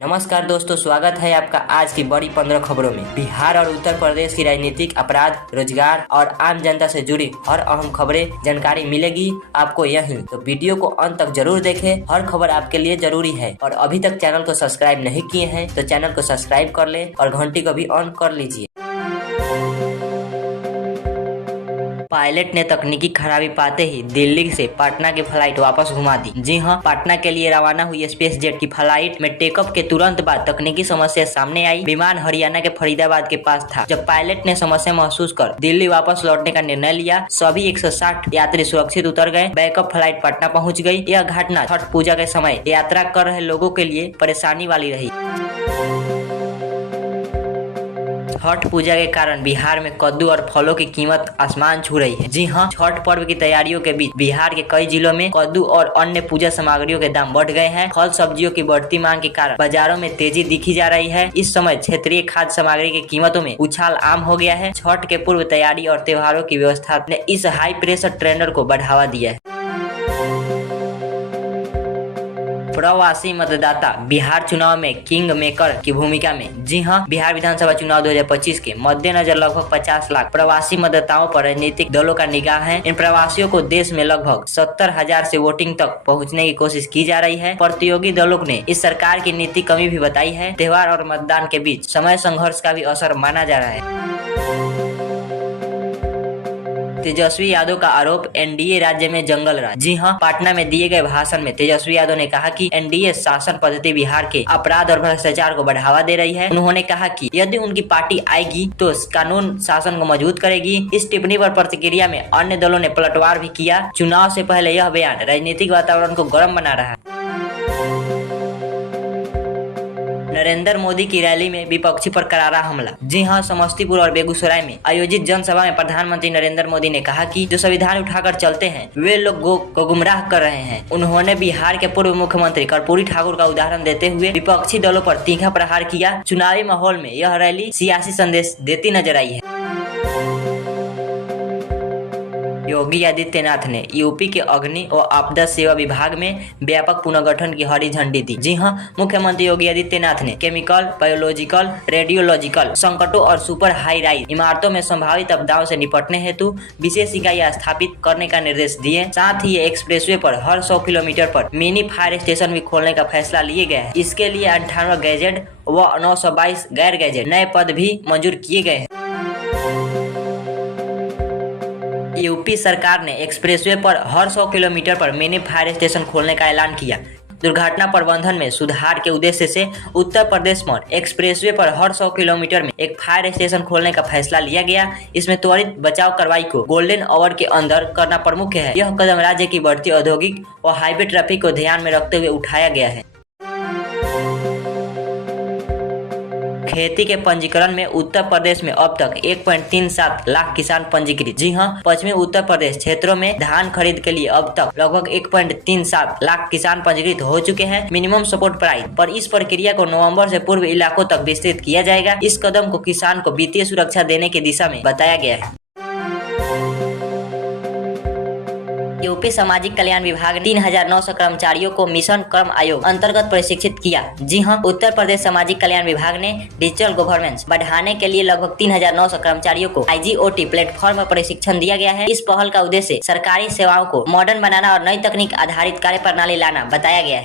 नमस्कार दोस्तों, स्वागत है आपका आज की बड़ी 15 खबरों में। बिहार और उत्तर प्रदेश की राजनीतिक, अपराध, रोजगार और आम जनता से जुड़ी हर अहम खबरें जानकारी मिलेगी आपको यहीं। तो वीडियो को अंत तक जरूर देखें, हर खबर आपके लिए जरूरी है। और अभी तक चैनल को सब्सक्राइब नहीं किए हैं तो चैनल को सब्सक्राइब कर ले और घंटी को भी ऑन कर लीजिए। पायलट ने तकनीकी खराबी पाते ही दिल्ली से पटना की फ्लाइट वापस घुमा दी। जी हां, पटना के लिए रवाना हुई स्पेस जेट की फ्लाइट में टेकऑफ के तुरंत बाद तकनीकी समस्या सामने आई। विमान हरियाणा के फरीदाबाद के पास था जब पायलट ने समस्या महसूस कर दिल्ली वापस लौटने का निर्णय लिया। सभी 160 यात्री सुरक्षित उतर गए। बैकअप फ्लाइट पटना पहुंच गई। यह घटना छठ पूजा के समय यात्रा कर रहे लोगों के लिए परेशानी वाली रही। छठ पूजा के कारण बिहार में कद्दू और फलों की कीमत आसमान छू रही है। जी हां, छठ पर्व की तैयारियों के बीच बिहार के कई जिलों में कद्दू और अन्य पूजा सामग्रियों के दाम बढ़ गए हैं। फल सब्जियों की बढ़ती मांग के कारण बाजारों में तेजी दिखी जा रही है। इस समय क्षेत्रीय खाद्य सामग्री की कीमतों में उछाल आम हो गया है। छठ के पूर्व तैयारी और त्योहारों की व्यवस्था ने इस हाई प्रेशर ट्रेंड को बढ़ावा दिया है। प्रवासी मतदाता बिहार चुनाव में किंग मेकर की भूमिका में। जी हां, बिहार विधानसभा चुनाव 2025 के मद्देनजर लगभग 50 लाख प्रवासी मतदाताओं पर राजनीतिक दलों का निगाह है। इन प्रवासियों को देश में लगभग 70,000 से वोटिंग तक पहुंचने की कोशिश की जा रही है। प्रतियोगी दलों ने इस सरकार की नीति कमी भी बताई है। त्योहार और मतदान के बीच समय संघर्ष का भी असर माना जा रहा है। तेजस्वी यादव का आरोप, एनडीए राज्य में जंगल राज। जी हां, पटना में दिए गए भाषण में तेजस्वी यादव ने कहा कि एनडीए शासन पद्धति बिहार के अपराध और भ्रष्टाचार को बढ़ावा दे रही है। उन्होंने कहा कि यदि उनकी पार्टी आएगी तो कानून शासन को मजबूत करेगी। इस टिप्पणी पर प्रतिक्रिया में अन्य दलों ने पलटवार भी किया। चुनाव से पहले यह बयान राजनीतिक वातावरण को गर्म बना रहा है। नरेंद्र मोदी की रैली में विपक्षी पर करारा हमला। जी हां, समस्तीपुर और बेगूसराय में आयोजित जनसभा में प्रधानमंत्री नरेंद्र मोदी ने कहा कि जो संविधान उठाकर चलते हैं वे लोगों को गुमराह कर रहे हैं। उन्होंने बिहार के पूर्व मुख्यमंत्री कर्पूरी ठाकुर का उदाहरण देते हुए विपक्षी दलों पर तीखा प्रहार किया। चुनावी माहौल में यह रैली सियासी संदेश देती नजर आई है। योगी आदित्यनाथ ने यूपी के अग्नि और आपदा सेवा विभाग में व्यापक पुनर्गठन की हरी झंडी दी। जी हां, मुख्यमंत्री योगी आदित्यनाथ ने केमिकल, बायोलॉजिकल, रेडियोलॉजिकल संकटों और सुपर हाई राइज इमारतों में संभावित आपदाओं से निपटने हेतु विशेष इकाई स्थापित करने का निर्देश दिए। साथ ही एक्सप्रेसवे पर हर 100 किलोमीटर पर मिनी फायर स्टेशन भी खोलने का फैसला लिए गया है। इसके लिए 58 गैजेट व 922 गैर गैजेट नए पद भी मंजूर किए गए हैं। यूपी सरकार ने एक्सप्रेसवे पर हर 100 किलोमीटर पर मिनी फायर स्टेशन खोलने का ऐलान किया। दुर्घटना प्रबंधन में सुधार के उद्देश्य से उत्तर प्रदेश में एक्सप्रेसवे पर हर 100 किलोमीटर में एक फायर स्टेशन खोलने का फैसला लिया गया। इसमें त्वरित बचाव कार्रवाई को गोल्डन आवर के अंदर करना प्रमुख है। यह कदम राज्य की बढ़ती औद्योगिक और हाईवे ट्रैफिक को ध्यान में रखते हुए उठाया गया है। खेती के पंजीकरण में उत्तर प्रदेश में अब तक 1.37 लाख किसान पंजीकृत। जी हां, पश्चिमी उत्तर प्रदेश क्षेत्रों में धान खरीद के लिए अब तक लगभग 1.37 लाख किसान पंजीकृत हो चुके हैं। मिनिमम सपोर्ट प्राइस पर इस प्रक्रिया को नवंबर से पूर्व इलाकों तक विस्तृत किया जाएगा। इस कदम को किसान को वित्तीय सुरक्षा देने की दिशा में बताया गया है। यूपी सामाजिक कल्याण विभाग ने 3,900 कर्मचारियों को मिशन कर्म आयोग अंतर्गत प्रशिक्षित किया। जी हां, उत्तर प्रदेश सामाजिक कल्याण विभाग ने डिजिटल गवर्नेंस बढ़ाने के लिए लगभग 3,900 कर्मचारियों को IGOT प्लेटफॉर्म पर प्रशिक्षण दिया गया है। इस पहल का उद्देश्य सरकारी सेवाओं को मॉडर्न बनाना और नई तकनीक आधारित कार्य प्रणाली लाना बताया गया है।